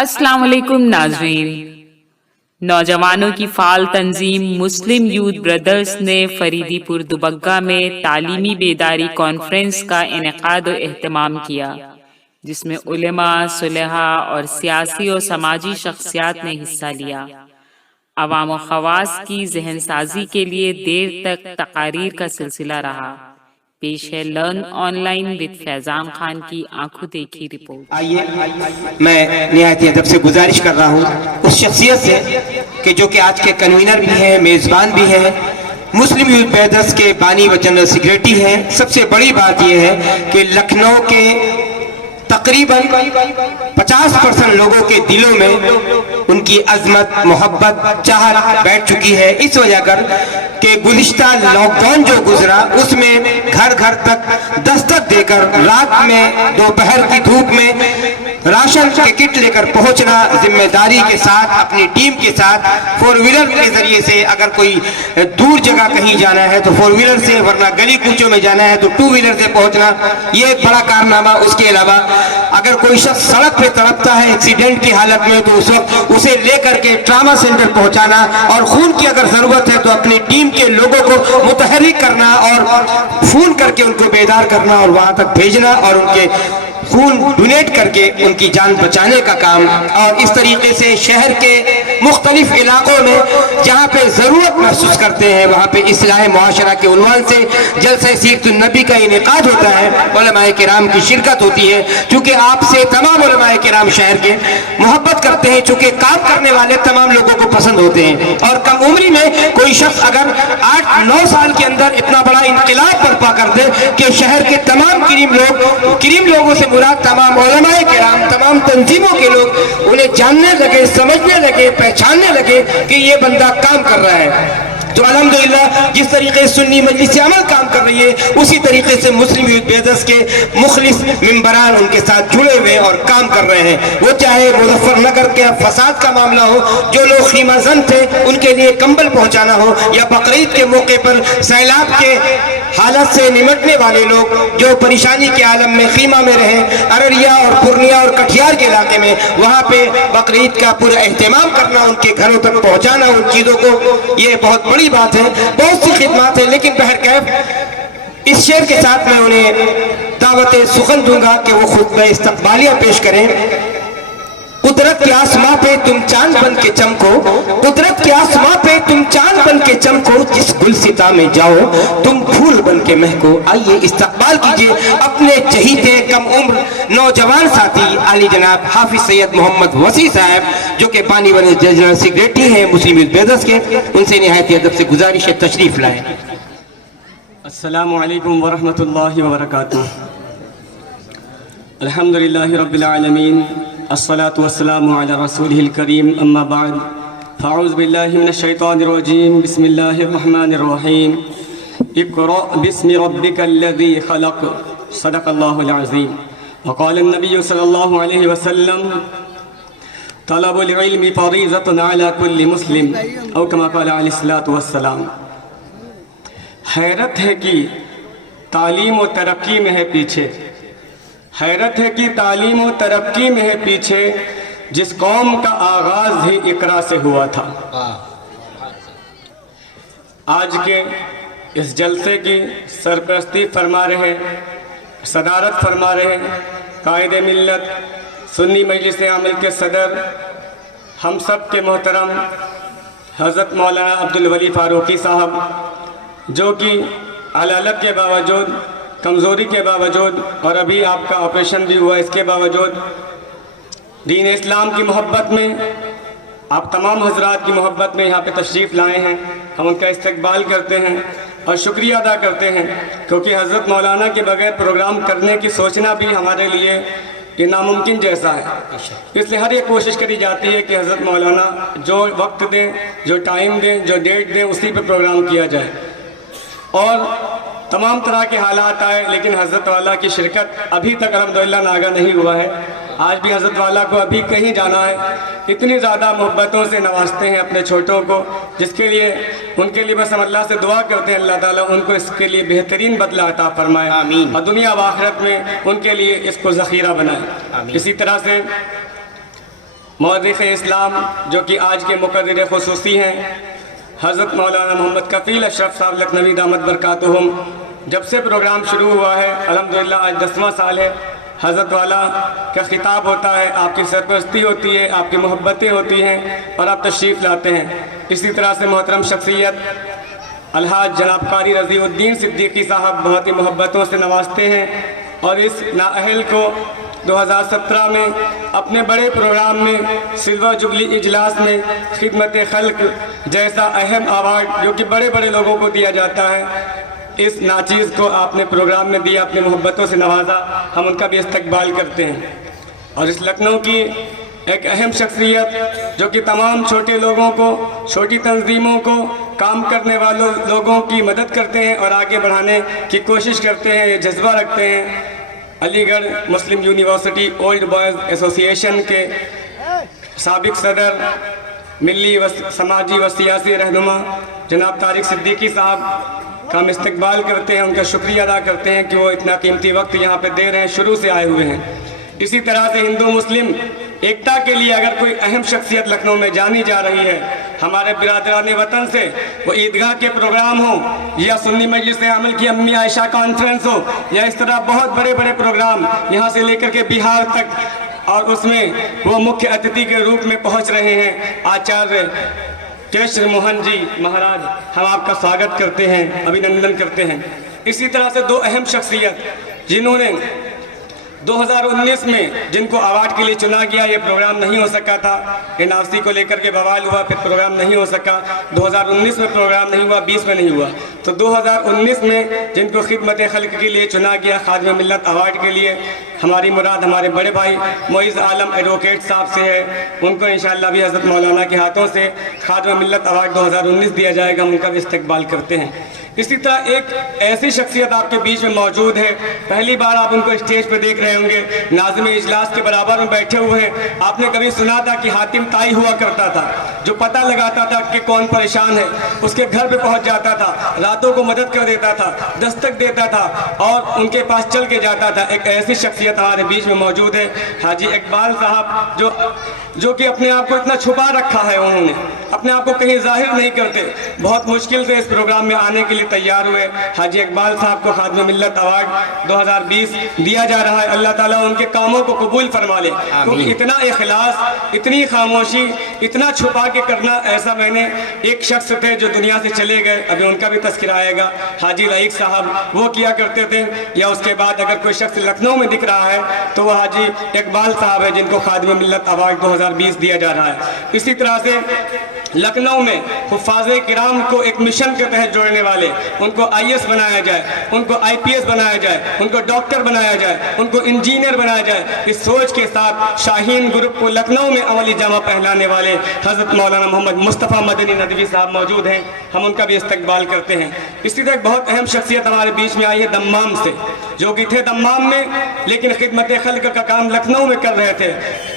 السلام علیکم ناظرین، نوجوانوں کی فعال تنظیم مسلم یوتھ برادرز نے فریدی پور دوبگہ میں تعلیمی بیداری کانفرنس کا انعقاد و اہتمام کیا، جس میں علماء، صلحاء اور سیاسی و سماجی شخصیات نے حصہ لیا۔ عوام و خواص کی ذہن سازی کے لیے دیر تک تقاریر کا سلسلہ رہا۔ پیش ہے لرن آن لائن وتھ فیضان خان کی آنکھوں دیکھی رپورٹ۔ آئیے میں نہایت ادب سے گزارش کر رہا ہوں اس شخصیت سے کہ جو کہ آج کے کنوینر بھی ہیں، میزبان بھی ہیں، مسلم یوتھ برادرز کے بانی و جنرل سیکریٹری ہیں۔ سب سے بڑی بات یہ ہے کہ لکھنؤ کے تقریباً 50% لوگوں کے دلوں میں ان کی عظمت، محبت، چاہت بیٹھ چکی ہے، اس وجہ کر کہ گزشتہ لاک ڈاؤن جو گزرا اس میں گھر گھر تک دستک دے کر رات میں دوپہر کی دھوپ میں راشن کے کٹ لے کر پہنچنا، ذمہ داری کے ساتھ اپنی ٹیم کے ساتھ فور ویلر کے ذریعے سے، اگر کوئی دور جگہ کہیں جانا ہے تو فور ویلر سے، ورنہ گلی کوچوں میں جانا ہے تو ٹو ویلر سے پہنچنا، یہ ایک بڑا کارنامہ۔ اس کے علاوہ اگر کوئی شخص سڑک پہ تڑپتا ہے ایکسیڈنٹ کی حالت میں تو اس وقت اسے لے کر کے ٹراما سینٹر پہنچانا، اور خون کی اگر ضرورت ہے تو اپنی ٹیم کے لوگوں کو متحرک کرنا اور فون کر کے ان کو بیدار کرنا اور وہاں تک بھیجنا اور ان کے خون ڈونیٹ کر کے ان کی جان بچانے کا کام۔ اور اس طریقے سے شہر کے مختلف علاقوں میں جہاں پہ ضرورت محسوس کرتے ہیں وہاں پہ اصلاح معاشرہ کے عنوان سے جلسہ سیرت النبی کا انعقاد ہوتا ہے، علماء کرام کی شرکت ہوتی ہے۔ چونکہ آپ سے تمام علماء کرام شہر کے محبت کرتے ہیں، چونکہ کام کرنے والے تمام لوگوں کو پسند ہوتے ہیں، اور کم عمری میں کوئی شخص اگر 8-9 سال کے اندر اتنا بڑا انقلاب برپا کر دے کہ شہر کے تمام کریم لوگوں سے مراد تمام علماء کرام، تمام تنظیموں کے لوگ انہیں جاننے لگے، سمجھنے لگے، پہچاننے لگے کہ یہ بندہ کام کر رہا ہے، تو الحمدللہ جس طریقے سے سنی مجلس عمل کام کر رہی ہے اسی طریقے سے مسلم یوتھ برادرز کے مخلص ممبران ان کے ساتھ جڑے ہوئے اور کام کر رہے ہیں۔ وہ چاہے مظفر نگر کے فساد کا معاملہ ہو، جو لوگ خیمہ زن تھے ان کے لیے کمبل پہنچانا ہو، یا بقرعید کے موقع پر سیلاب کے حالت سے نمٹنے والے لوگ جو پریشانی کے عالم میں خیمہ میں رہیں، ارریہ اور پورنیہ اور کٹھیار کے علاقے میں، وہاں پہ بقرعید کا پورا اہتمام کرنا، ان کے گھروں تک پہنچانا ان چیزوں کو، یہ بہت بڑی بات ہے۔ بہت سی خدمات ہیں، لیکن بہرکیف اس شعر کے ساتھ میں انہیں دعوت سخن دوں گا کہ وہ خطبہ استقبالیہ پیش کریں۔ قدرت کے آسماں پہ تم چاند بن کے چمکو، قدرت کے آسماں پہ تم چاند بن کے چمکو، جس گلستاں میں جاؤ تم پھول بن کے مہکو۔ آئیے استقبال کیجئے اپنے چہیتے کم عمر نوجوان ساتھی علی جناب حافظ سید محمد وسیع صاحب، جو کہ بانی و جنرل سیکریٹری ہیں مسلم یوتھ برادرز کے، ان سے نہایت ادب سے گزارش ہے تشریف لائیں۔ السلام علیکم ورحمۃ اللہ وبرکاتہ۔ الحمدللہ رب العالمین، الصلاة والسلام علی رسولہ الکریم، اما بعد فاعوذ باللہ من الشیطان الرجیم، بسم اللہ الرحمن الرحیم، اقرأ باسم ربک الذی خلق، صدق اللہ العظیم۔ وقال النبی صلی اللہ علیہ وسلم، طلب العلم فریضۃ علی کل مسلم، او کما قال علیہ الصلاۃ والسلام۔ حیرت ہے کہ تعلیم و ترقی میں ہے پیچھے، حیرت ہے کہ تعلیم و ترقی میں ہے پیچھے، جس قوم کا آغاز ہی اقرا سے ہوا تھا۔ آج کے اس جلسے کی سرپرستی فرما رہے، صدارت فرما رہے قائد ملت سنی مجلس عمل کے صدر، ہم سب کے محترم حضرت مولانا عبدالولی فاروقی صاحب، جو کہ علالت کے باوجود، کمزوری کے باوجود، اور ابھی آپ کا آپریشن بھی ہوا، اس کے باوجود دین اسلام کی محبت میں، آپ تمام حضرات کی محبت میں یہاں پہ تشریف لائے ہیں۔ ہم ان کا استقبال کرتے ہیں اور شکریہ ادا کرتے ہیں، کیونکہ حضرت مولانا کے بغیر پروگرام کرنے کی سوچنا بھی ہمارے لیے یہ ناممکن جیسا ہے۔ اس لیے ہر ایک کوشش کری جاتی ہے کہ حضرت مولانا جو وقت دیں، جو ٹائم دیں، جو ڈیٹ دیں، اسی پہ پروگرام کیا جائے۔ اور تمام طرح کے حالات آئے، لیکن حضرت والا کی شرکت ابھی تک الحمدللہ ناگہ نہیں ہوا ہے۔ آج بھی حضرت والا کو ابھی کہیں جانا ہے، اتنی زیادہ محبتوں سے نوازتے ہیں اپنے چھوٹوں کو، جس کے لیے ان کے لیے بس ہم اللہ سے دعا کرتے ہیں اللہ تعالیٰ ان کو اس کے لیے بہترین بدلہ عطا فرمائے، آمین، اور دنیا و آخرت میں ان کے لیے اس کو ذخیرہ بنائے۔ اسی طرح سے مورخ اسلام جو کہ آج کے مقرر خصوصی ہیں حضرت مولانا محمد کفیل اشرف صاحب لکھنوی دامت برکاتہم، جب سے پروگرام شروع ہوا ہے الحمدللہ آج 10واں سال ہے، حضرت والا کا خطاب ہوتا ہے، آپ کی سرپرستی ہوتی ہے، آپ کی محبتیں ہوتی ہیں اور آپ تشریف لاتے ہیں۔ اسی طرح سے محترم شخصیت الحاج جناب قاری رضی الدین صدیقی صاحب بہت ہی محبتوں سے نوازتے ہیں اور اس نااہل کو 2017 میں اپنے بڑے پروگرام میں سلور جبلی اجلاس میں خدمت خلق جیسا اہم ایوارڈ جو کہ بڑے بڑے لوگوں کو دیا جاتا ہے، اس ناچیز کو آپ نے پروگرام میں دیا، اپنی محبتوں سے نوازا، ہم ان کا بھی استقبال کرتے ہیں۔ اور اس لکھنؤ کی ایک اہم شخصیت جو کہ تمام چھوٹے لوگوں کو، چھوٹی تنظیموں کو، کام کرنے والوں لوگوں کی مدد کرتے ہیں اور آگے بڑھانے کی کوشش کرتے ہیں، یہ جذبہ رکھتے ہیں، علی گڑھ مسلم یونیورسٹی اولڈ بوائز ایسوسی ایشن کے سابق صدر، ملی و سماجی و سیاسی رہنما جناب طارق صدیقی صاحب کا ہم استقبال کرتے ہیں، ان کا شکریہ ادا کرتے ہیں کہ وہ اتنا قیمتی وقت یہاں پہ دے رہے ہیں، شروع سے آئے ہوئے ہیں۔ اسی طرح سے ہندو مسلم ایکتا کے لیے اگر کوئی اہم شخصیت لکھنؤ میں جانی جا رہی ہے ہمارے برادران وطن سے، وہ عیدگاہ کے پروگرام ہوں یا سنی مجلس عمل کی امی عائشہ کانفرنس ہو یا اس طرح بہت بڑے بڑے پروگرام یہاں سے لے کر کے بہار تک، اور اس میں وہ مکھیہ اتھتی کے روپ میں پہنچ رہے ہیں آچاریہ کیشر موہن جی مہاراج، ہم آپ کا سواگت کرتے ہیں، ابھینندن کرتے ہیں۔ اسی طرح سے دو اہم شخصیت جنہوں نے 2019 میں جن کو ایوارڈ کے لیے چنا گیا، یہ پروگرام نہیں ہو سکا تھا، این آر سی کو لے کر کے بوال ہوا، پھر پروگرام نہیں ہو سکا، 2019 میں پروگرام نہیں ہوا، 20 میں نہیں ہوا، تو 2019 میں جن کو خدمت خلق کے لیے چنا گیا خادم ملت ایوارڈ کے لیے، ہماری مراد ہمارے بڑے بھائی معیز عالم ایڈوکیٹ صاحب سے ہے، ان کو انشاءاللہ بھی حضرت مولانا کے ہاتھوں سے خادم ملت ایوارڈ 2019 دیا جائے گا، ہم ان کا بھی استقبال کرتے ہیں۔ اسی طرح ایک ایسی شخصیت آپ کے بیچ میں موجود ہے، پہلی بار آپ ان کو اسٹیج پہ دیکھ رہے ہوں گے، ناظم اجلاس کے برابر میں بیٹھے ہوئے ہیں۔ آپ نے کبھی سنا تھا کہ حاتم طائی ہوا کرتا تھا جو پتہ لگاتا تھا کہ کون پریشان ہے، اس کے گھر پہ پہنچ جاتا تھا، راتوں کو مدد کر دیتا تھا، دستک دیتا تھا اور ان کے پاس چل کے جاتا تھا۔ ایک ایسی شخصیت ہمارے بیچ میں موجود ہے حاجی اقبال صاحب، جو کہ اپنے آپ کو اتنا چھپا رکھا ہے، انہوں نے اپنے آپ کو کہیں ظاہر نہیں کرتے، بہت مشکل سے اس پروگرام میں آنے کے لیے تیار ہوئے۔ حاجی اقبال صاحب کو خادم ملت ایوارڈ 2020 دیا جا رہا ہے، اللہ تعالیٰ ان کے کاموں کو قبول فرما لے، کیونکہ اتنا اخلاص، اتنی خاموشی، اتنا چھپا کے کرنا، ایسا میں نے ایک شخص تھے جو دنیا سے چلے گئے، ابھی ان کا بھی تذکرہ آئے گا، حاجی رئیق صاحب، وہ کیا کرتے تھے، یا اس کے بعد اگر کوئی شخص لکھنؤ میں دکھ رہا ہے تو وہ حاجی اقبال صاحب ہے جن کو خادم ملت ایوارڈ 2020 دیا جا رہا ہے۔ اسی طرح سے لکھنؤ میں حفاظ کرام کو ایک مشن کے تحت جوڑنے والے، ان کو آئی ایس بنایا جائے، ان کو آئی پی ایس بنایا جائے، ان کو ڈاکٹر بنایا جائے، ان کو انجینئر بنایا جائے، اس سوچ کے ساتھ شاہین گروپ کو لکھنؤ میں عملی جامہ پہنانے والے حضرت مولانا محمد مصطفیٰ مدنی ندوی صاحب موجود ہیں، ہم ان کا بھی استقبال کرتے ہیں۔ اسی طرح ایک بہت اہم شخصیت ہمارے بیچ میں آئی ہے دمام سے، جو کہ تھے دمام میں لیکن خدمت خلق کا کام لکھنؤ میں کر رہے تھے،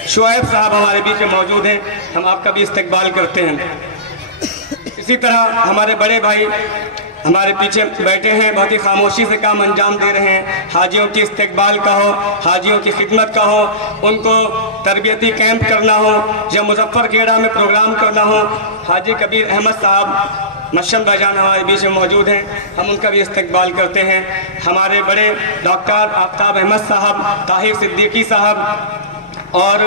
شعیب صاحب ہمارے بیچ میں موجود ہیں، ہم آپ کا بھی استقبال کرتے ہیں۔ اسی طرح ہمارے بڑے بھائی ہمارے پیچھے بیٹھے ہیں، بہت ہی خاموشی سے کام انجام دے رہے ہیں، حاجیوں کی استقبال کا ہو، حاجیوں کی خدمت کا ہو، ان کو تربیتی کیمپ کرنا ہو یا مظفر گیڑا میں پروگرام کرنا ہو، حاجی کبیر احمد صاحب مشن بھائی ہمارے بیچ میں موجود ہیں، ہم ان کا بھی استقبال کرتے ہیں۔ ہمارے بڑے ڈاکٹر آفتاب احمد صاحب، طاہر صدیقی صاحب اور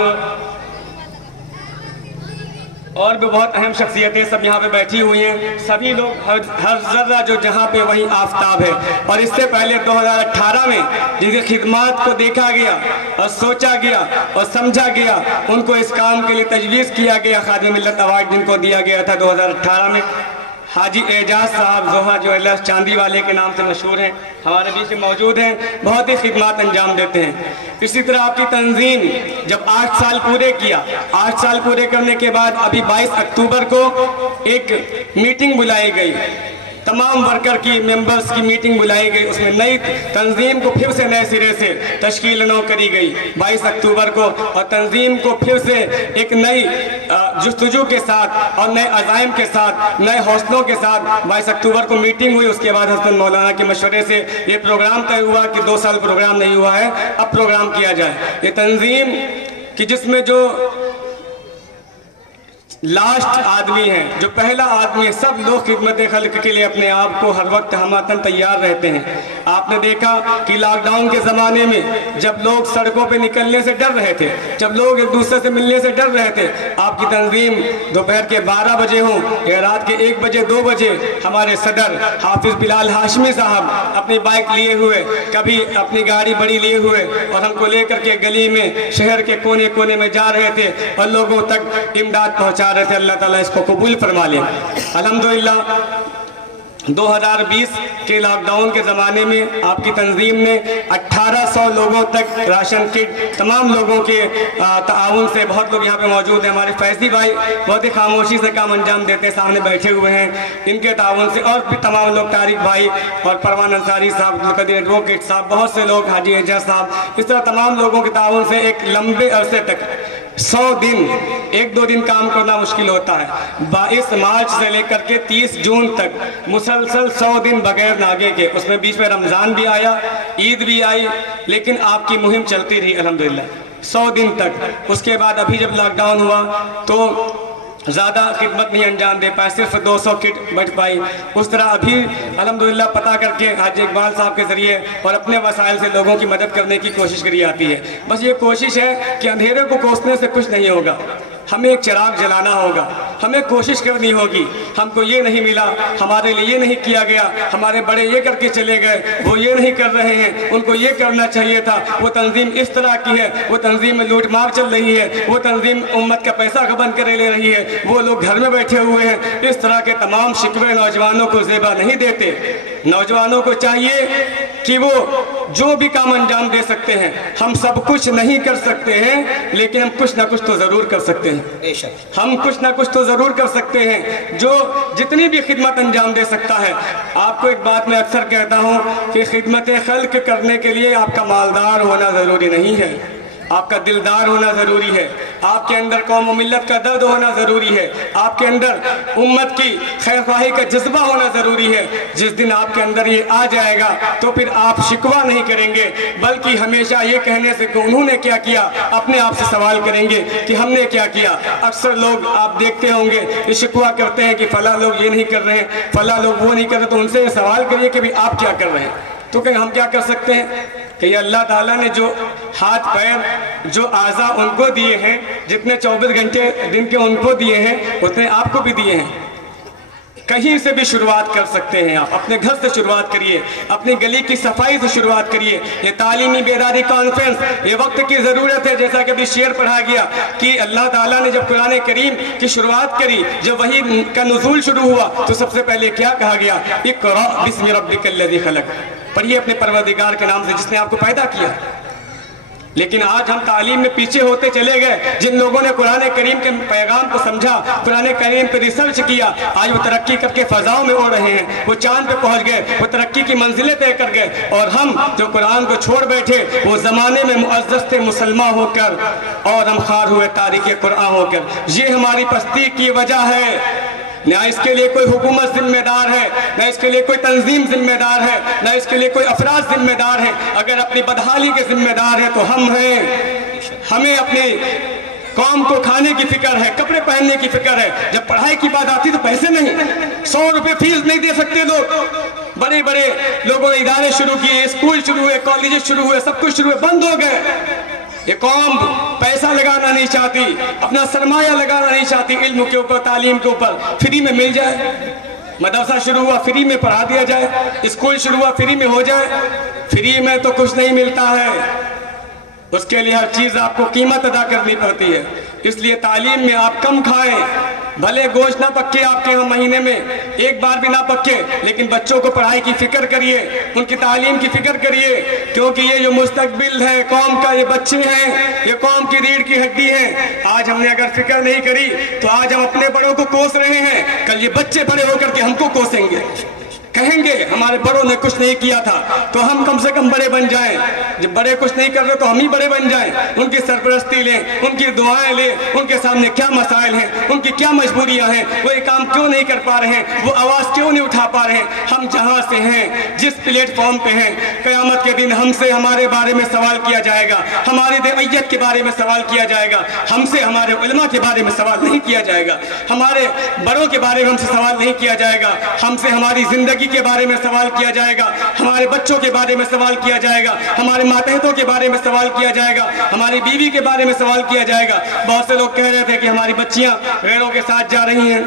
بھی بہت اہم شخصیتیں سب یہاں پہ بیٹھی ہوئی ہیں، سبھی لوگ ہر ذرہ جو جہاں پہ وہیں آفتاب ہے۔ اور اس سے پہلے 2018 میں جن کی خدمات کو دیکھا گیا اور سوچا گیا اور سمجھا گیا، ان کو اس کام کے لیے تجویز کیا گیا، خادم ملت ایوارڈ جن کو دیا گیا تھا 2018 میں، حاجی اعجاز صاحب زوہا جو ایل ایس چاندی والے کے نام سے مشہور ہیں، ہمارے بیچ میں موجود ہیں، بہت ہی خدمات انجام دیتے ہیں۔ اسی طرح آپ کی تنظیم جب 8 سال پورے کیا، 8 سال پورے کرنے کے بعد ابھی 22 اکتوبر کو ایک میٹنگ بلائی گئی، تمام ورکر کی ممبرز کی میٹنگ بلائی گئی، اس میں نئی تنظیم کو پھر سے نئے سرے سے تشکیل نو کری گئی 22 اکتوبر کو، اور تنظیم کو پھر سے ایک نئی جستجو کے ساتھ اور نئے عزائم کے ساتھ، نئے حوصلوں کے ساتھ 22 اکتوبر کو میٹنگ ہوئی۔ اس کے بعد حضرت مولانا کے مشورے سے یہ پروگرام طے ہوا کہ 2 سال پروگرام نہیں ہوا ہے، اب پروگرام کیا جائے۔ یہ تنظیم کہ جس میں جو لاسٹ آدمی ہیں، جو پہلا آدمی ہے. سب لوگ خدمت خلق کے لیے اپنے آپ کو ہر وقت ہماتن تیار رہتے ہیں. آپ نے دیکھا کہ لاک ڈاؤن کے زمانے میں جب لوگ سڑکوں پہ نکلنے سے ڈر رہے تھے، جب لوگ ایک دوسرے سے ملنے سے ڈر رہے تھے، آپ کی تنظیم دوپہر کے 12 بجے ہوں یا رات کے 1 بجے 2 بجے، ہمارے صدر حافظ بلال ہاشمی صاحب اپنی بائک لیے ہوئے، کبھی اپنی گاڑی بڑی لیے ہوئے، اور ہم کو لے کر کے گلی میں شہر کے کونے کونے میں جا رہے تھے اور لوگوں تک امداد پہنچا رہے تھے. اللہ تعالیٰ اس کو قبول فرما لے. الحمدللہ 2020 کے لاک ڈاؤن کے زمانے میں آپ کی تنظیم نے 1800 لوگوں تک راشن کٹ، تمام لوگوں کے تعاون سے، بہت لوگ یہاں پہ موجود ہیں، ہمارے فیضی بھائی بہت ہی خاموشی سے کام انجام دیتے ہیں، سامنے بیٹھے ہوئے ہیں، ان کے تعاون سے، اور بھی تمام لوگ، طارق بھائی اور پروان انصاری صاحب، عبدالقدیر ایڈوکیٹ صاحب، بہت سے لوگ، حاجی اعجاز صاحب، اس طرح تمام لوگوں کے تعاون سے ایک لمبے عرصے تک 100 دن، 1-2 دن کام کرنا مشکل ہوتا ہے. 22 مارچ سے لے کر کے 30 جون تک مسلسل 100 دن بغیر ناگے کے، اس میں بیچ میں رمضان بھی آیا، عید بھی آئی، لیکن آپ کی مہم چلتی رہی الحمدللہ 100 دن تک. اس کے بعد ابھی جب لاک ڈاؤن ہوا تو زیادہ خدمت نہیں انجام دے پائے، صرف 200 کٹ بچ پائی. اس طرح ابھی الحمدللہ پتہ کر کے حاجی اقبال صاحب کے ذریعے اور اپنے وسائل سے لوگوں کی مدد کرنے کی کوشش کری جاتی ہے. بس یہ کوشش ہے کہ اندھیرے کو کوسنے سے کچھ نہیں ہوگا، ہمیں ایک چراغ جلانا ہوگا، ہمیں کوشش کرنی ہوگی. ہم کو یہ نہیں ملا، ہمارے لیے یہ نہیں کیا گیا، ہمارے بڑے یہ کر کے چلے گئے، وہ یہ نہیں کر رہے ہیں، ان کو یہ کرنا چاہیے تھا، وہ تنظیم اس طرح کی ہے، وہ تنظیم میں لوٹ مار چل رہی ہے، وہ تنظیم امت کا پیسہ گبن کرے لے رہی ہے، وہ لوگ گھر میں بیٹھے ہوئے ہیں. اس طرح کے تمام شکوے نوجوانوں کو زیبا نہیں دیتے. نوجوانوں کو چاہیے کہ وہ جو بھی کام انجام دے سکتے ہیں، ہم سب کچھ نہیں کر سکتے ہیں لیکن ہم کچھ نہ کچھ تو ضرور کر سکتے ہیں. ہم کچھ نہ کچھ تو ضرور کر سکتے ہیں، جو جتنی بھی خدمت انجام دے سکتا ہے. آپ کو ایک بات میں اکثر کہتا ہوں کہ خدمت خلق کرنے کے لیے آپ کا مالدار ہونا ضروری نہیں ہے، آپ کا دلدار ہونا ضروری ہے، آپ کے اندر قوم و ملت کا درد ہونا ضروری ہے، آپ کے اندر امت کی خیر خواہی کا جذبہ ہونا ضروری ہے. جس دن آپ کے اندر یہ آ جائے گا تو پھر آپ شکوہ نہیں کریں گے، بلکہ ہمیشہ یہ کہنے سے کہ انہوں نے کیا کیا، اپنے آپ سے سوال کریں گے کہ ہم نے کیا کیا. اکثر لوگ آپ دیکھتے ہوں گے یہ شکوہ کرتے ہیں کہ فلاں لوگ یہ نہیں کر رہے ہیں، فلاں لوگ وہ نہیں کر رہے، تو ان سے یہ سوال کریے کہ آپ کیا کر رہے ہیں. تو کہ ہم کیا کر سکتے ہیں کہ یہ اللہ تعالیٰ نے جو ہاتھ پیر، جو اعضاء ان کو دیے ہیں، جتنے 24 گھنٹے دن کے ان کو دیے ہیں، اتنے آپ کو بھی دیے ہیں. کہیں سے بھی شروعات کر سکتے ہیں. آپ اپنے گھر سے شروعات کریے، اپنی گلی کی صفائی سے شروعات کریے. یہ تعلیمی بیداری کانفرنس یہ وقت کی ضرورت ہے. جیسا کہ ابھی شعر پڑھا گیا کہ اللہ تعالیٰ نے جب قرآن کریم کی شروعات کری، جب وحی کا نزول شروع ہوا تو سب سے پہلے کیا کہا گیا؟ اقرأ بسم ربک الذی خلق، پڑھیے اپنے پروردگار کے نام سے جس نے آپ کو پیدا کیا. لیکن آج ہم تعلیم میں پیچھے ہوتے چلے گئے. جن لوگوں نے قرآن کریم کے پیغام کو سمجھا، قرآن کریم پہ ریسرچ کیا، آج وہ ترقی کر کے فضاؤں میں اڑ رہے ہیں، وہ چاند پہ پہنچ گئے، وہ ترقی کی منزلیں طے کر گئے. اور ہم جو قرآن کو چھوڑ بیٹھے، وہ زمانے میں معزز تھے مسلمان ہو کر، اور ہم خوار ہوئے تاریخ قرآن ہو کر. یہ ہماری پستی کی وجہ ہے. نہ اس کے لیے کوئی حکومت ذمہ دار ہے، نہ اس کے لیے کوئی تنظیم ذمہ دار ہے، نہ اس کے لیے کوئی افراد ذمہ دار ہے. اگر اپنی بدحالی کے ذمہ دار ہیں تو ہم ہیں. ہمیں اپنی قوم کو کھانے کی فکر ہے، کپڑے پہننے کی فکر ہے. جب پڑھائی کی بات آتی تو پیسے نہیں، 100 روپے فیس نہیں دے سکتے لوگ. بڑے بڑے لوگوں نے ادارے شروع کیے، اسکول شروع ہوئے، کالجز شروع ہوئے، سب کچھ شروع ہوئے، بند ہو گئے. یہ قوم پیسہ لگانا نہیں چاہتی، اپنا سرمایہ لگانا نہیں چاہتی. علم کے اوپر، تعلیم کے اوپر فری میں مل جائے. مدرسہ شروع ہوا فری میں پڑھا دیا جائے، اسکول شروع ہوا فری میں ہو جائے. فری میں تو کچھ نہیں ملتا ہے، اس کے لیے ہر چیز آپ کو قیمت ادا کرنی پڑتی ہے. اس لیے تعلیم میں آپ کم کھائیں، بھلے گوشت نہ پکے آپ کے ہاں مہینے میں ایک بار بھی نہ پکے، لیکن بچوں کو پڑھائی کی فکر کریے، ان کی تعلیم کی فکر کریے. کیونکہ یہ جو مستقبل ہے قوم کا، یہ بچے ہیں، یہ قوم کی ریڑھ کی ہڈی ہیں. آج ہم نے اگر فکر نہیں کری تو آج ہم اپنے بڑوں کو کوس رہے ہیں، کل یہ بچے بڑے ہو کر کے ہم کو کوسیں گے. کہیں گے ہمارے بڑوں نے کچھ نہیں کیا تھا تو ہم کم سے کم بڑے بن جائیں، جب بڑے کچھ نہیں کر رہے تو ہم ہی بڑے بن جائیں، ان کی سرپرستی لیں، ان کی دعائیں لیں، ان کے سامنے کیا مسائل ہیں، ان کی کیا مجبوریاں ہیں، وہ یہ کام کیوں نہیں کر پا رہے ہیں، وہ آواز کیوں نہیں اٹھا پا رہے ہیں۔ ہم جہاں سے ہیں، جس پلیٹ فارم پہ ہیں، قیامت کے دن ہم سے ہمارے بارے میں سوال کیا جائے گا، ہماری دیویت کے بارے میں سوال کیا جائے گا، ہم سے ہمارے علماء کے بارے میں سوال نہیں کیا جائے گا، ہمارے بڑوں کے بارے میں ہم سے سوال نہیں کیا جائے گا، ہم سے ہماری زندگی کے بارے میں سوال کیا جائے گا، ہمارے بچوں کے بارے میں سوال کیا جائے گا، ہمارے ماتحتوں کے بارے میں سوال کیا جائے گا، ہماری بیوی کے بارے میں سوال کیا جائے گا۔ بہت سے لوگ کہہ رہے تھے کہ ہماری بچیاں غیروں کے ساتھ جا رہی ہیں،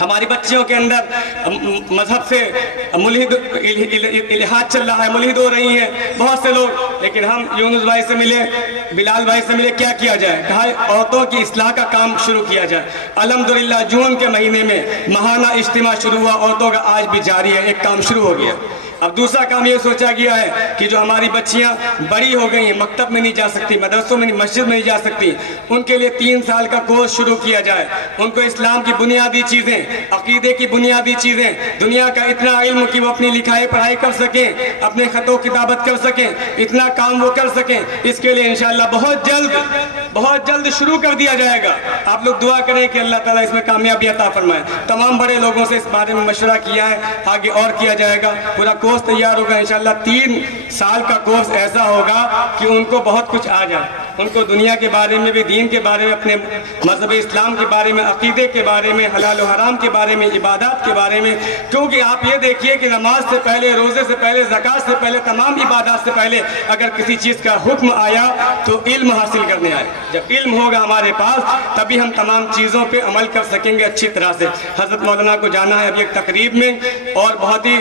ہماری بچیوں کے اندر مذہب سے الحاد چل رہا ہے، ملحد ہو رہی ہیں بہت سے لوگ۔ لیکن ہم یونس بھائی سے ملے، بلال بھائی سے ملے، کیا کیا جائے؟ کہا عورتوں کی اصلاح کا کام شروع کیا جائے۔ الحمدللہ جون کے مہینے میں ماہانہ اجتماع شروع ہوا، عورتوں کا آج بھی جاری ہے، ایک کام شروع ہو گیا۔ اب دوسرا کام یہ سوچا گیا ہے کہ جو ہماری بچیاں بڑی ہو گئی ہیں، مکتب میں نہیں جا سکتی، مدرسوں میں نہیں، مسجد میں نہیں جا سکتی، ان کے لیے 3 سال کا کورس شروع کیا جائے، ان کو اسلام کی بنیادی چیزیں، عقیدے کی بنیادی چیزیں، دنیا کا اتنا علم کہ وہ اپنی لکھائی پڑھائی کر سکیں، اپنے خط و کتابت کر سکیں، اتنا کام وہ کر سکیں۔ اس کے لیے انشاءاللہ بہت جلد شروع کر دیا جائے گا۔ آپ لوگ دعا کریں کہ اللہ تعالیٰ اس میں کامیابی عطا فرمائے۔ تمام بڑے لوگوں سے اس بارے میں مشورہ کیا ہے، آگے اور کیا جائے گا، پورا کورس تیار ہوگا انشاءاللہ۔ 3 سال کا کورس ایسا ہوگا کہ ان کو بہت کچھ آ جائے، ان کو دنیا کے بارے میں بھی، دین کے بارے میں، اپنے مذہب اسلام کے بارے میں، عقیدے کے بارے میں، حلال و حرام کے بارے میں، عبادات کے بارے میں۔ کیونکہ آپ یہ دیکھیے کہ نماز سے پہلے، روزے سے پہلے، زکوٰۃ سے پہلے، تمام عبادات سے پہلے اگر کسی چیز کا حکم آیا تو علم حاصل کرنے آئے۔ جب علم ہوگا ہمارے پاس تبھی ہم تمام چیزوں پہ عمل کر سکیں گے اچھی طرح سے۔ حضرت مولانا کو جانا ہے ابھی ایک تقریب میں، اور بہت ہی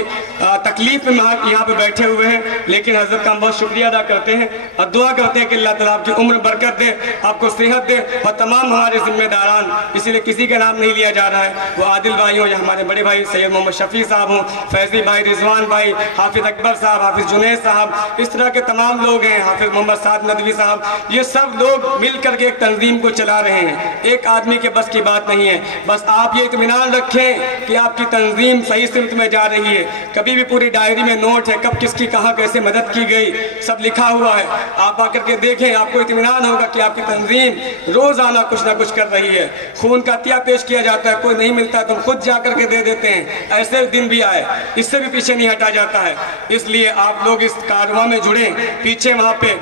تکلیف میں یہاں پہ بیٹھے ہوئے ہیں، لیکن حضرت کا ہم بہت شکریہ ادا کرتے ہیں اور دعا کرتے ہیں کہ اللہ تعالیٰ آپ کی عمر برکت دے، آپ کو صحت دے، اور تمام ہمارے ذمہ داران، اسی لیے کسی کا نام نہیں لیا جا رہا ہے، وہ عادل بھائی ہوں یا ہمارے بڑے بھائی سید محمد شفیع صاحب ہوں، فیضی بھائی، رضوان بھائی، حافظ اکبر صاحب، حافظ جنید صاحب، اس طرح کے تمام لوگ ہیں، حافظ محمد سعد ندوی صاحب، یہ سب لوگ مل کر کے ایک تنظیم کو چلا رہے ہیں۔ ایک آدمی کے بس کی بات نہیں ہے، بس آپ یہ اطمینان رکھیں کہ آپ کی تنظیم صحیح سمت میں جا رہی ہے۔ کبھی بھی پوری ڈائری میں نوٹ ہے، کب کس کی کہاں کیسے مدد کی گئی، سب لکھا ہوا ہے۔ آپ آ کر کے دیکھیں، آپ کو اطمینان ہوگا کہ آپ کی تنظیم روزانہ کچھ نہ کچھ کر رہی ہے۔ خون کا عطیہ پیش کیا جاتا ہے، کوئی نہیں ملتا تو ہم خود جا کر کے دے دیتے ہیں، ایسے دن بھی آئے، اس سے بھی پیچھے نہیں ہٹا جاتا ہے۔ اس لیے آپ لوگ اس کارواں میں جڑیں۔ پیچھے وہاں پہ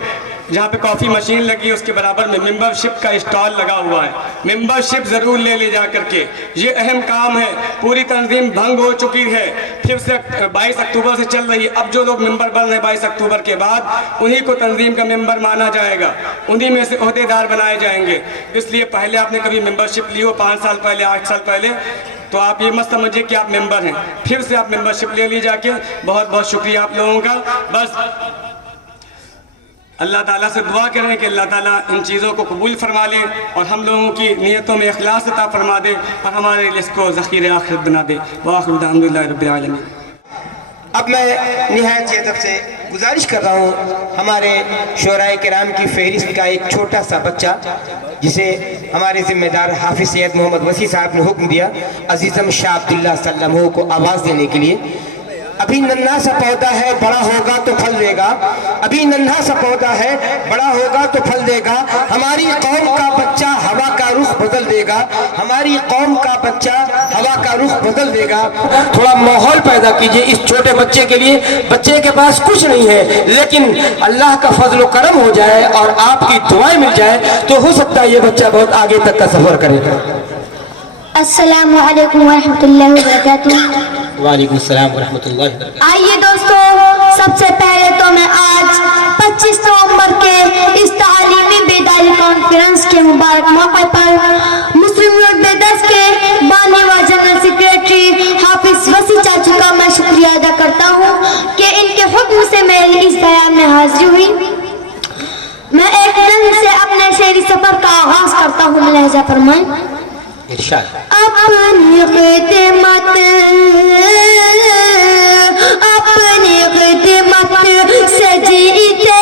جہاں پہ کافی مشین لگی ہے اس کے برابر میں ممبرشپ کا اسٹال لگا ہوا ہے، ممبرشپ ضرور لے جا کر کے، یہ اہم کام ہے۔ پوری تنظیم بھنگ ہو چکی ہے، پھر سے 22 اکتوبر سے چل رہی ہے۔ اب جو لوگ ممبر بن رہے ہیں 22 اکتوبر کے بعد، انہی کو تنظیم کا ممبر مانا جائے گا، انہی میں سے عہدیدار بنائے جائیں گے۔ اس لیے پہلے آپ نے کبھی ممبرشپ لی ہو 5 سال پہلے، 8 سال پہلے، تو آپ یہ مت سمجھیے کہ آپ ممبر ہیں، پھر سے آپ ممبرشپ لے لی جا کے۔ بہت بہت شکریہ آپ لوگوں کا۔ بس اللہ تعالیٰ سے دعا کریں کہ اللہ تعالیٰ ان چیزوں کو قبول فرما لے اور ہم لوگوں کی نیتوں میں اخلاص عطا فرما دے اور ہمارے لیے اس کو ذخیرِ آخرت بنا دے۔ وآخر الحمد للہ رب العالمین۔ اب میں نہایت ادب سے گزارش کر رہا ہوں ہمارے شعراء کرام کی فہرست کا ایک چھوٹا سا بچہ جسے ہمارے ذمہ دار حافظ سید محمد وسیع صاحب نے حکم دیا عزیزم شاہ عبداللہ صلی اللہ علیہ وسلم کو آواز دینے کے لیے۔ ابھی ننھا سا پودا ہے، بڑا ہوگا تو پھل دے گا، ابھی ننھا سا پودا ہے، بڑا ہوگا تو پھل دے گا، ہماری قوم کا بچہ ہوا کا رخ بدل دے گا، ہماری قوم کا بچہ ہوا کا رخ بدل دے گا۔ تھوڑا ماحول پیدا کیجئے اس چھوٹے بچے کے لیے، بچے کے پاس کچھ نہیں ہے لیکن اللہ کا فضل و کرم ہو جائے اور آپ کی دعائیں مل جائے تو ہو سکتا ہے یہ بچہ بہت آگے تک کا سفر کرے گا۔ السلام علیکم ورحمۃ اللہ وبرکاتہ۔ وعلیکم السلام ورحمۃ اللہ وبرکاتہ۔ آئیے دوستو، سب سے پہلے تو میں آج 25 نومبر کے اس تعلیمی بیداری کانفرنس کے مبارک موقع پر مسلم یوتھ بیدرس کے بانی و جنرل سیکریٹری حافظ وسیع چاچو کا میں شکریہ ادا کرتا ہوں کہ ان کے حکم سے میری اس بیان میں حاضری ہوئی۔ میں ایک نظم سے اپنے شعری سفر کا آغاز کرتا ہوں، لہجہ فرمائیں۔ ارشاد۔ اپنی خدمت سے جیتے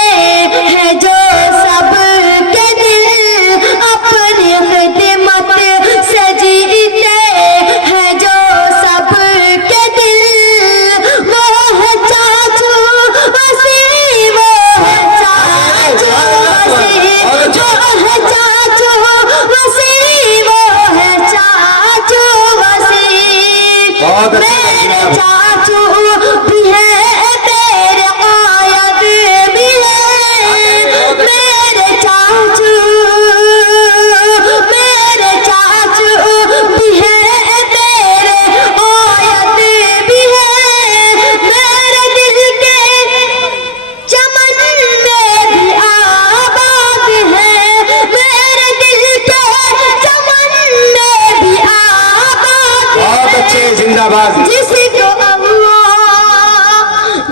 ہیں جو سب کے دل، اپنی خدمت سے جیتے ہیں جو سب کے دل، زندہ باد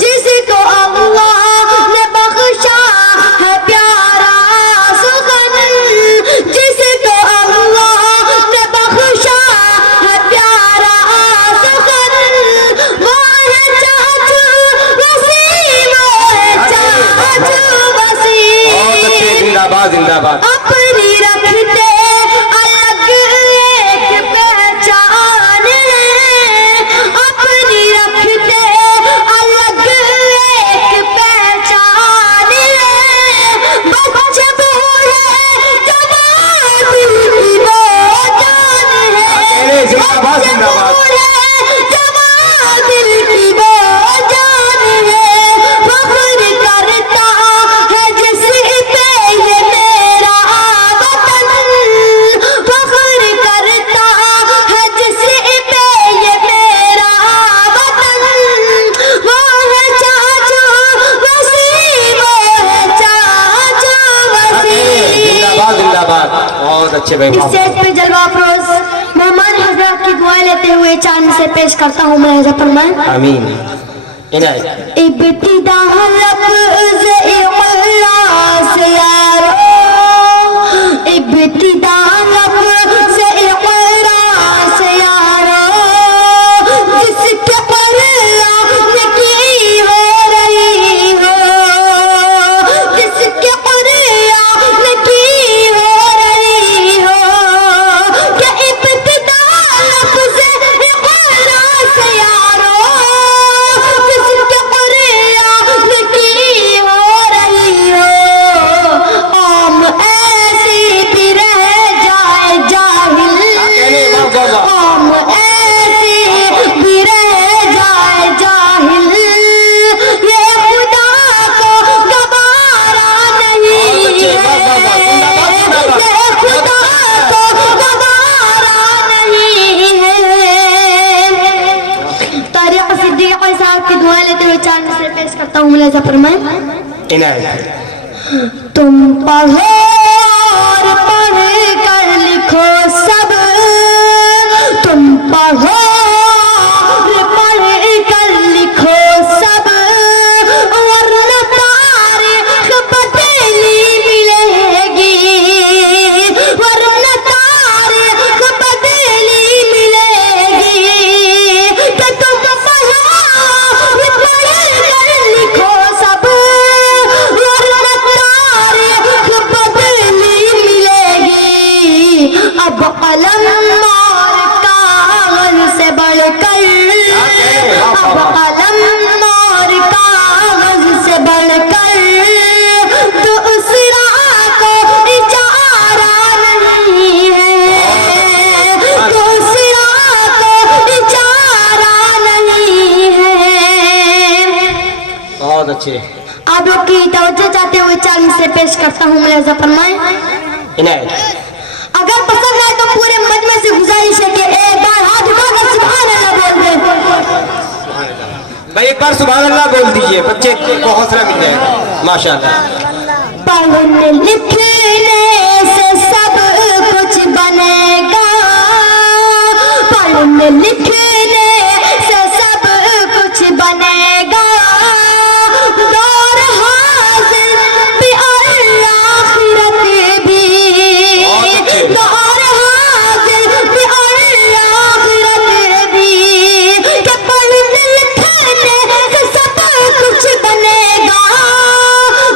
جس کو اللہ نے بخشا ہے پیارا سخن، جس کو اللہ نے بخشا ہے پیارا سخن، وہ ہے چاچو وسیم، وہ ہے چاچو وسیم۔ زندہ باد زندہ باد۔ اپنی رکھتے الگ ایک پہچان ہے، اپنی رکھتے الگ ایک پہچان ہے، بچے بوڑھے جوان دل کی وہ جان ہے، زندہ باد زندہ باد۔ بوڑھے جوان دل کی وہ جان ہے، فخر کرتا ہے جس پہ یہ میرا وطن، فخر کرتا ہے جس پہ یہ میرا وطن، وہ ہے چاچو وسیم، وہ ہے چاچو وسیم۔ زندہ باد زندہ باد۔ بہت اچھے بھائی۔ اس اسٹیج پہ جلوہ افروز مہمان حضرات کی دعائیں لیتے ہوئے چاند سے پیش کرتا ہوں ملاحظہ فرمائیں۔ آمین۔ عنایت۔ ابتدا لفظ اخلاص یارو، ابتدا لفظ اخلاص یارو، جس کے قرآن کی ہو رہی ہو، جس کے قرآن کی ہو رہی ہو، کہ ابتدا لفظ اخلاص یارو، جس کے قرآن کی ہو رہی ہو، عام ایسی بھی رہ جائے جاہل، عام ایسی بھی رہ جائے جاہل، یہ خدا کو گوارا نہیں ہے، یہ خدا کو گوارا نہیں ہے۔ طارق صدیق صاحب کی دعائیں لیتے ہوئے چاند سے پیش کرتا ہوں ملاحظہ فرمائیں۔ عنایت۔ تم پڑھو اور پڑھ کر لکھو سب، تم پڑھو اور پڑھ کر لکھو سب، ورنہ تاریخ بدلی ملے گی، ورنہ تاریخ بدلی ملے گی، کہ تم پڑھو اور پڑھ کر لکھو سب، ورنہ تاریخ بدلی ملے گی۔ اب قلم اور کاغذ سے بڑھ کر، اب قلم اور کاغذ سے بڑھ کر دوسرا کو اجارہ نہیں ہے، دوسرا کو اجارہ نہیں ہے۔ بہت اچھے۔ آپ لوگ کی توجہ چاہتے ہوئے چاند سے پیش کرتا ہوں ملاحظہ فرمائیں۔ عنایت۔ اگر پسند ہے تو پورے مجمع سے گزارش ہے کہ ایک بار ہاتھ اٹھا کر سبحان اللہ بول دیں۔ بھائی ایک بار سبحان اللہ بول دیجئے، بچے کو حوصلہ مل جائے گا۔ ماشاءاللہ۔ پڑھنے لکھنے سے سب کچھ بنے گا، پڑھنے لکھنے سے سب کچھ بنے گا، دور حاضر بھی اور آخرت بھی، دور حاضر بھی اور آخرت بھی، کہ پڑھنے لکھنے سے سب کچھ بنے گا،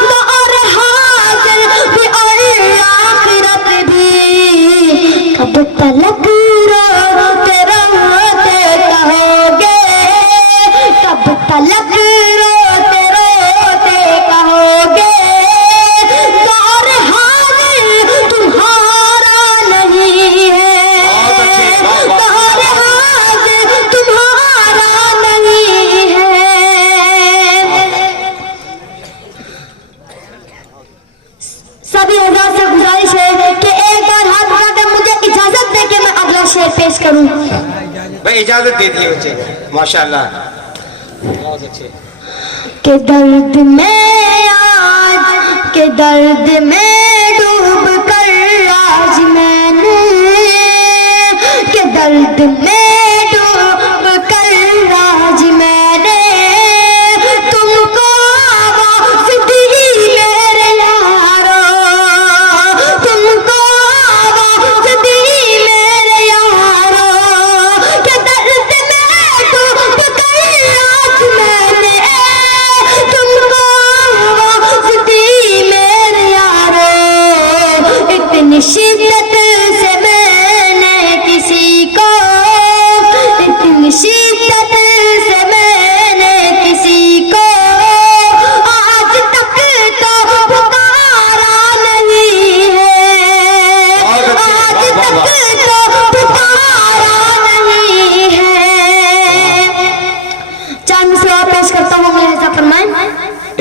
دور حاضر بھی اور آخرت بھی۔ کب تلک روتے روتے کہو گے، کب تلک روتے روتے کہو گے، دور حاضر تمہارا نہیں ہے، دور حاضر تمہارا نہیں ہے۔ سبھی حضرات سے گزارش ہے کہ ایک بار ہاتھ اٹھا کر مجھے اجازت دے کے میں اگلا شعر پیش کروں۔ بھائی اجازت دے دیے بچے کو۔ ماشاءاللہ۔ بہت اچھے۔ کہ درد میں آج، کہ درد میں ڈوب کر آج میں نے، کہ درد میں ڈوب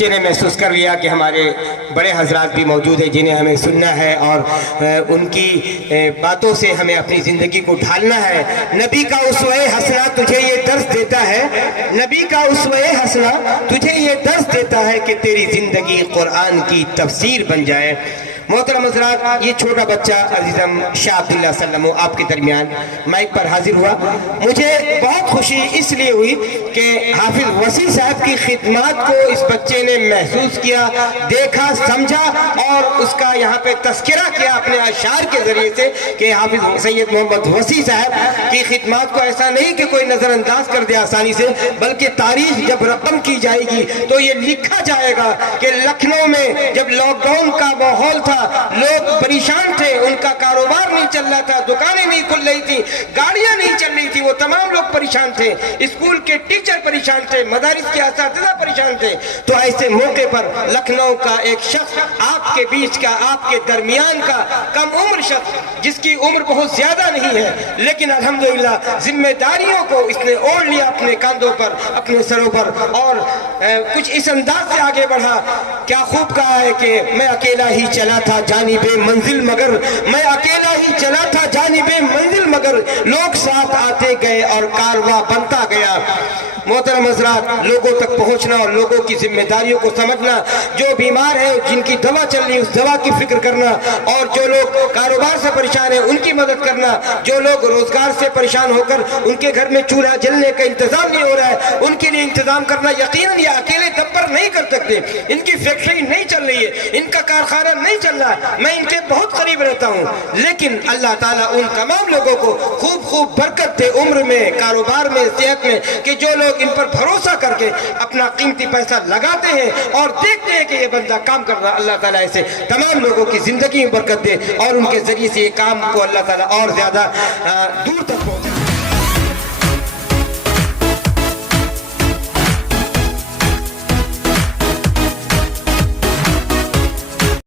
بچے نے محسوس کر لیا کہ ہمارے بڑے حضرات بھی موجود ہیں جنہیں ہمیں سننا ہے اور ان کی باتوں سے ہمیں اپنی زندگی کو ڈھالنا ہے. نبی کا اسوہ حسنہ تجھے یہ درس دیتا ہے، نبی کا اسوہ حسنہ تجھے یہ درس دیتا ہے کہ تیری زندگی قرآن کی تفسیر بن جائے. محترم حضرات، یہ چھوٹا بچہ عزیزم شاہ عبداللہ سلم آپ کے درمیان مائک پر حاضر ہوا. مجھے بہت خوشی اس لیے ہوئی کہ حافظ وسیع صاحب کی خدمات کو اس بچے نے محسوس کیا، دیکھا، سمجھا اور اس کا یہاں پہ تذکرہ کیا اپنے اشعار کے ذریعے سے کہ حافظ سید محمد وسیع صاحب کی خدمات کو ایسا نہیں کہ کوئی نظر انداز کر دے آسانی سے، بلکہ تاریخ جب رقم کی جائے گی تو یہ لکھا جائے گا کہ لکھنؤ میں جب لاک ڈاؤن کا ماحول تھا، لوگ پریشان تھے، ان کا کاروبار نہیں چل رہا تھا، دکانیں نہیں کھل رہی تھی، گاڑیاں نہیں چل رہی تھی، وہ تمام لوگ پریشان تھے، اسکول کے ٹیچر پریشان تھے، مدارس کے اساتذہ پریشان تھے. تو ایسے موقع پر لکھنؤ کا ایک شخص آپ کے بیچ کا، آپ کے درمیان کا کم عمر شخص جس کی عمر بہت زیادہ نہیں ہے لیکن الحمدللہ ذمہ داریوں کو اس نے اوڑھ لیا اپنے کاندھوں پر، اپنے سروں پر اور کچھ اس انداز سے آگے بڑھا. کیا خوب کہا ہے کہ میں اکیلا ہی چلا تھا جانب منزل مگر، میں اکیلا ہی چلا تھا جانب منزل مگر، لوگ ساتھ آتے گئے اور کارواں بنتا گیا. محترم حضرات، لوگوں تک پہنچنا اور لوگوں کی ذمہ داریوں کو سمجھنا، جو بیمار ہیں جن کی دوا چل رہی ہے اس دوا کی فکر کرنا، اور جو لوگ کاروبار سے پریشان ہیں ان کی مدد کرنا، جو لوگ روزگار سے پریشان ہو کر ان کے گھر میں چولہا جلنے کا انتظام نہیں ہو رہا ہے ان کے لیے انتظام کرنا. یقیناً یہ اکیلے دم پر نہیں کر سکتے، ان کی فیکٹری نہیں چل رہی ہے، ان کا کارخانہ نہیں چل رہا ہے، میں ان کے بہت قریب رہتا ہوں، لیکن اللہ تعالیٰ ان تمام لوگوں کو خوب خوب برکت دے عمر میں، کاروبار میں، صحت میں، کہ جو لوگ ان پر بھروسہ کر کے اپنا قیمتی پیسہ لگاتے ہیں اور دیکھتے ہیں کہ یہ بندہ کام کر رہا. اللہ تعالیٰ ایسے تمام لوگوں کی زندگی میں برکت دے اور ان کے ذریعے سے یہ کام کو اللہ تعالیٰ اور زیادہ دور